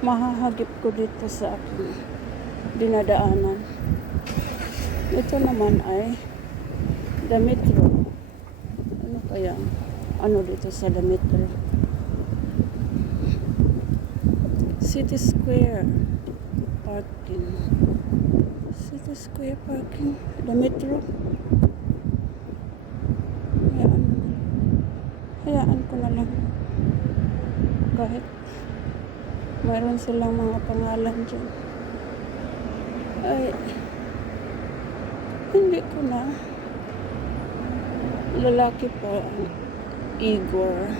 mahahagip ko dito sa aking dinadaanan. Ito naman ay The Metro. Ano kaya? Ano dito sa The Metro? City Square parking. City Square parking. The Metro. Hayaan ko na lang. Kahit mayroon silang mga pangalan dyan. Ay, hindi ko na. Lalaki pa ang Igor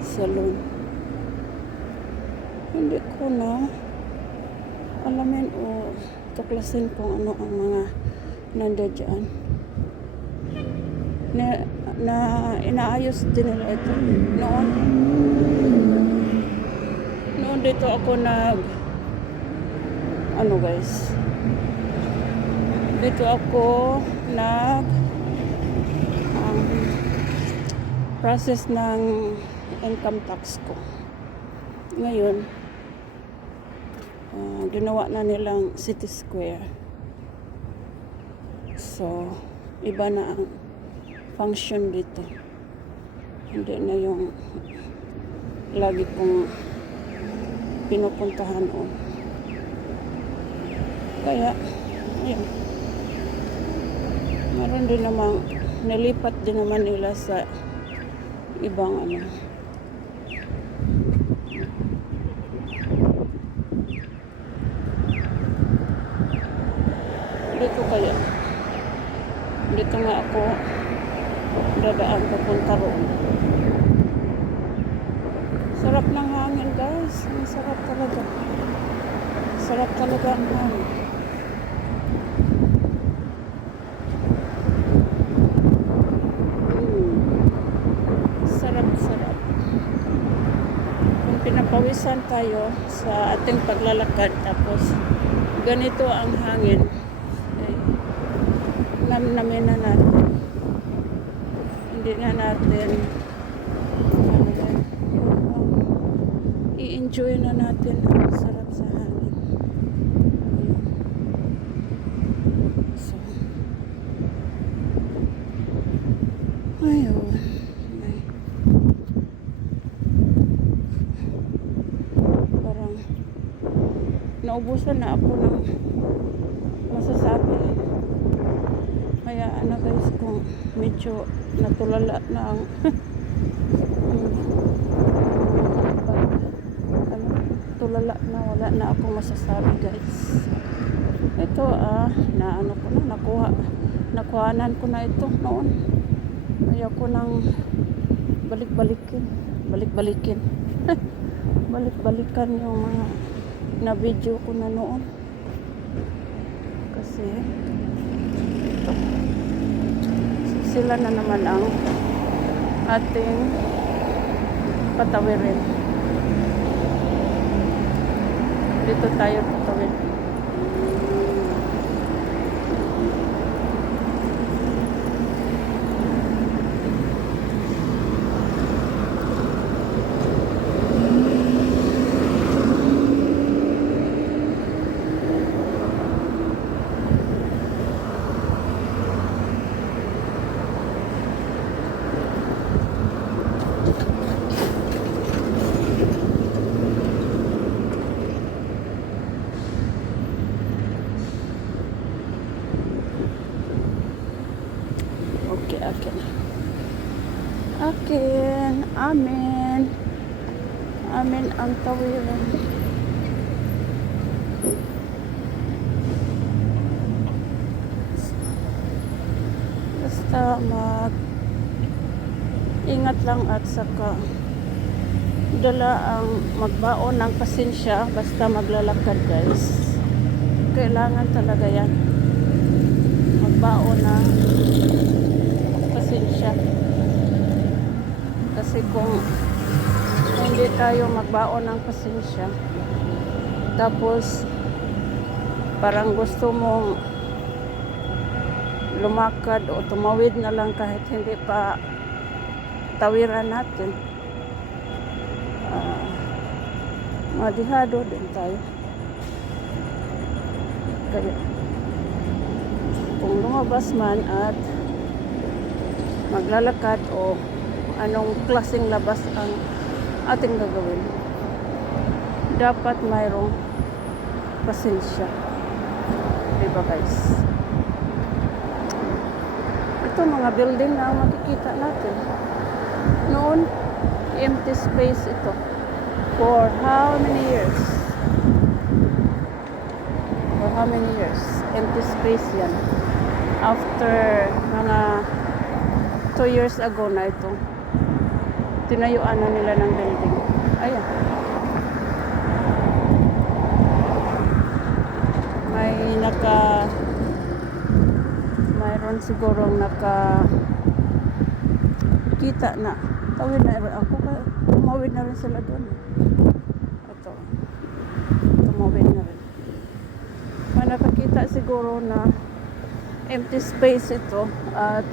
Salon. Hindi ko na alamin o tuklasin kung ano ang mga nandiyan. Na inaayos din nila ito. Noon dito ako dito ako process ng income tax ko. Ngayon ginawa na nilang City Square, so iba na ang function dito. Hindi na yung lagi kong pinupuntahan o. Kaya ayun, meron din namang nilipat din naman nila sa ibang dito nga ako dadaan papunta roon. Sarap ng hangin, guys. Ang sarap talaga. Sarap talaga ang hangin. Sarap. Kung pinapawisan tayo sa ating paglalakad, tapos ganito ang hangin, ay namnamin na natin. Hindi na natin i-enjoy na natin ang sarap sa hangin. So, ayun. Parang naubusan na ako ng masasabi. Kaya guys, kung medyo natulala na ang tulala na, wala na akong masasabi, guys. Ito nakuhanan ko na ito noon. Ayaw ko nang balik-balikan balik-balikan yung mga na video ko na noon, kasi ito, sila na naman ang ating patawirin. Dito tayo tatawid. Amin ang tawiran. Basta ingat lang at saka dala ang magbaon ng pasensya basta maglalakad, guys. Kailangan talaga yan, magbaon ng pasensya. Kasi kung hindi tayo magbaon ng pasensya, tapos parang gusto mong lumakad o tumawid na lang kahit hindi pa tawiran natin, Madihado din tayo. Kaya, kung lumabas man at maglalakad o anong klaseng labas ang ating gagawin, dapat mayroong pasensya. Diba guys? Ito mga building na ang makikita natin. Noon, empty space ito. For how many years? For how many years? Empty space yan. After mga 2 years ago na ito, tinayuan na nila ng building. Ayan. Mayroon sigurong kita na. Tawid na ako. Tumawid na rin sila doon. Ito. Tumawid na rin. May nakakita siguro na empty space ito at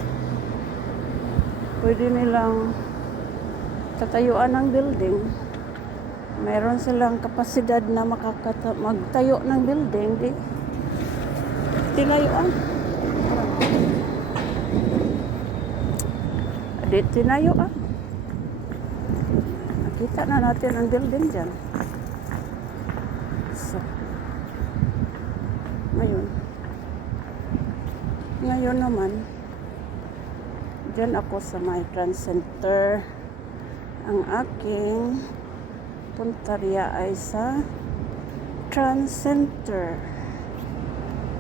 pwede nilang tatayuan ng building. Mayroon silang kapasidad na magtayo ng building. Tinayuan. Tinayuan. Nakita na natin ang building dyan. So, ngayon naman, dyan ako sa may Trans Center. Ang aking puntarya ay sa Trans Center.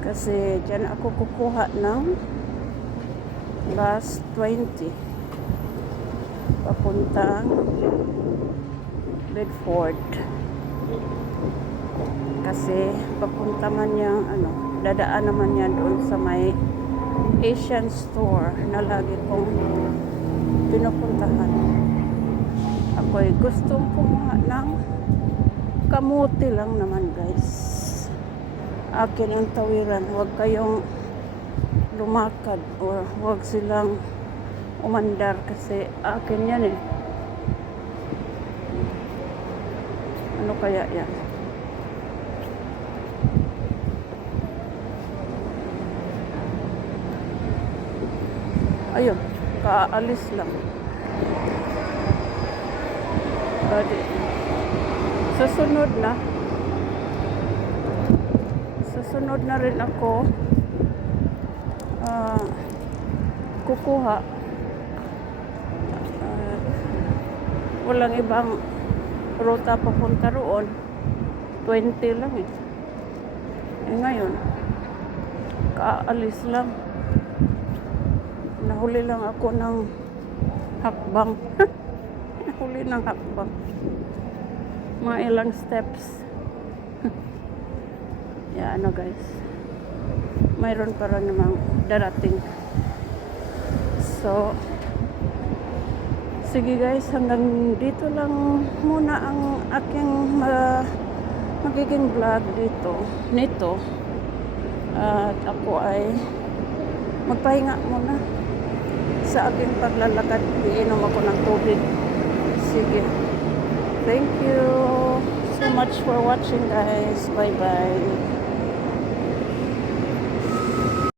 Kasi dyan ako kukuha ng bus 20 papuntang Bedford. Kasi papunta man yung dadaan naman yan doon sa may Asian store na lagi kong pinupuntahan. Ako'y gustong kumuha ng kamuti lang naman guys. Akin ang tawiran. Huwag kayong lumakad o huwag silang umandar kasi akin yan eh. Ano kaya yan? Ayun, kaalis lang. Badi. Susunod na rin ako kukuha. Walang ibang ruta papunta roon. 20 lang eh. Ngayon, kaalis lang. Nahuli lang ako ng hakbang. Nahuli ng hakbang. Mga ilang steps. Guys. Mayroon pa rin namang darating. So, sige guys, hanggang dito lang muna ang aking magiging vlog nito. At ako ay magpahinga muna sa aking paglalakad. Iinom ako ng tubig. Sige. Thank you so much for watching guys. Bye bye.